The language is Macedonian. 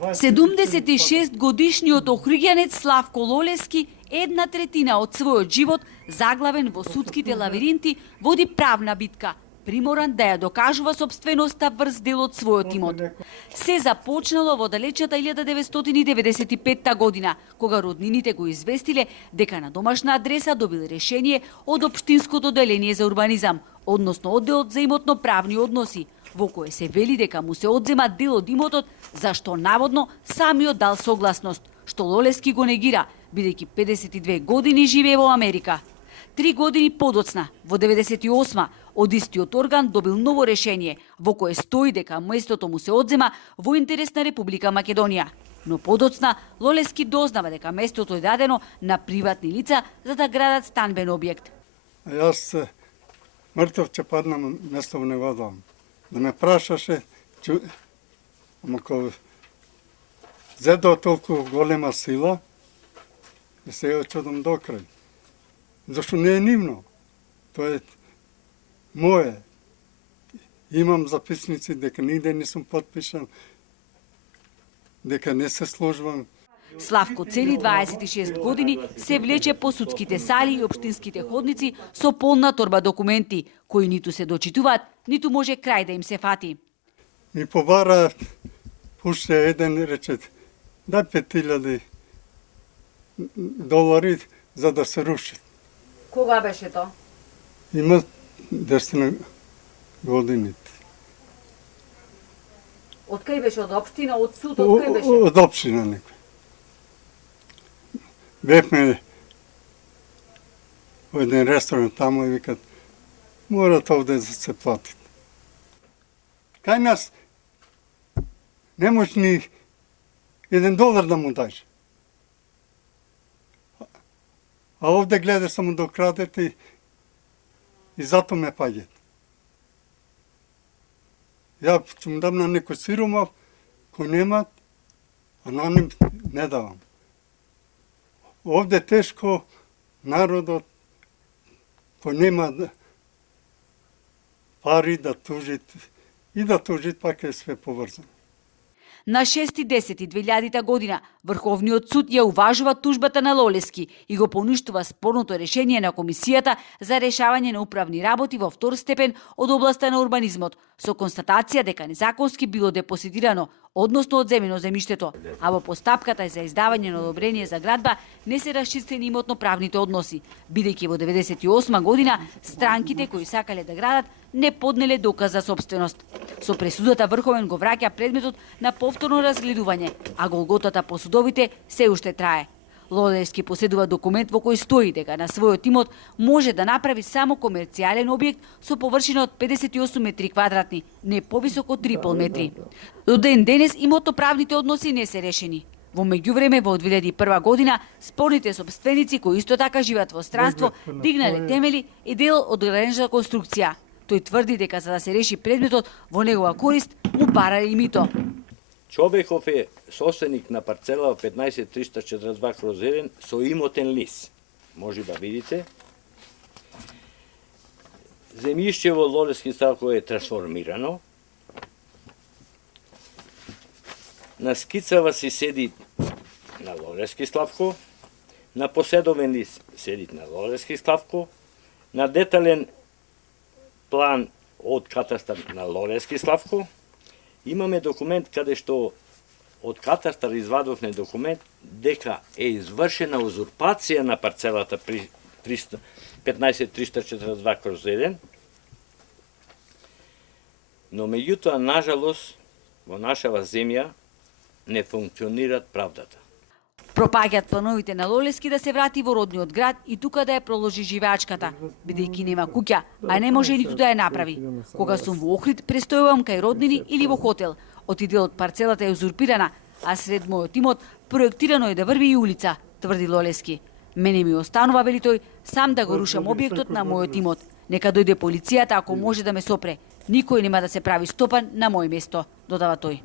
76 годишниот охриѓанец Славко Лолески, 1/3 од својот живот заглавен во судските лавиринти, води правна битка, приморан да ја докажува собственоста врз дел од својот имот. Се започнало во далечната 1995 година, кога роднините го известиле дека на домашна адреса добил решение од Општинското деление за урбанизам, односно одделот за имотно-правни односи, во кое се вели дека му се одзема дел од имотот, зашто наводно самиот дал согласност, што Лолески го негира, бидејќи 52 години живее во Америка. 3 години подоцна, во 98 од истиот орган добил ново решение, во кое стои дека местото му се одзема во интерес на Република Македонија. Но подоцна Лолески дознава дека местото е дадено на приватни лица за да градат станбен објект. Јас мртов ќе паднам, место не го дам. Да ме прашаше, ама кога зедо толку голема сила, и се ја чудам до крај. Зашто не е нивно. Тоа е мое. Имам записници дека нигде не сум подпишан, дека не се сложувам. Славко цели 26 години се влече по судските сали и општинските ходници со полна торба документи, кои ниту се дочитуваат, ниту може крај да им се фати. Ми побара пуште еден рече, дај 5000 долари за да се руши. Кога беше тоа? Има 10 години. Од кај беше, од општина, од суд, од кај беше? Од општина некој. Бевме во еден ресторан таму и викат, морат овде да се платит. Кај нас не може ни $1 да му даеш. А овде гледа само да крадете и зато ме паѓат. Ја ќе му дам на некој сиромав, кој немат, а на ним не давам. Овде тешко народот кој нема пари да тужит и да тужит пак е све поврзано. На 6.10.2000 година Врховниот суд ја уважува тужбата на Лолески и го поништува спорното решение на Комисијата за решавање на управни работи во втор степен од областа на урбанизмот, со констатација дека незаконски било депозитирано, односно одземено земјиштето, а во постапката за издавање на одобрение за градба не се расчистени имотно-правните односи, бидејќи во 98 година странките кои сакале да градат не поднеле доказ за собственост. Со пресудата Врховен го враќа предметот на повторно разгледување, а голготата по судовите се уште трае. Лолески поседува документ во кој стои дека на својот имот може да направи само комерцијален објект со површина од 58 метри квадратни, не повисоко од 3,5 метри. До ден денес имотно-правните односи не се решени. Во меѓувреме, во 2001 година, спорните собственици кои исто така живеат во странство, дигнале темели и дел од гранична конструкција. Тој тврди дека за да се реши предметот во негова корист, му барале и мито. Човеков е собственик на парцела 15342/1 со имотен лист. Може да видите. Земјиште во Лолески Славко е трансформирано. На скицава си седи на Лолески Славко, на поседовен лист седи на Лолески Славко, на детален план од катастар на Лолески Славко. Имаме документ каде што од катастар извадовме документ дека е извршена узурпација на парцелата при 15342/1, но меѓутоа, нажалост, во нашава земја не функционираат правдата. Пропаѓаат плановите на Лолески да се врати во родниот град и тука да ја проложи живеачката, бидејќи нема куќа, а не може ниту да ја направи. Кога сум во Охрид, престојувам кај роднини или во хотел. Отиделот парцелата е узурпирана, а сред мојот имот проектирано е да врви и улица, тврди Лолески. Мене ми останува, вели тој, сам да го рушам објектот на мојот имот. Нека дојде полицијата ако може да ме сопре. Никој нема да се прави стопан на мој место, додава тој.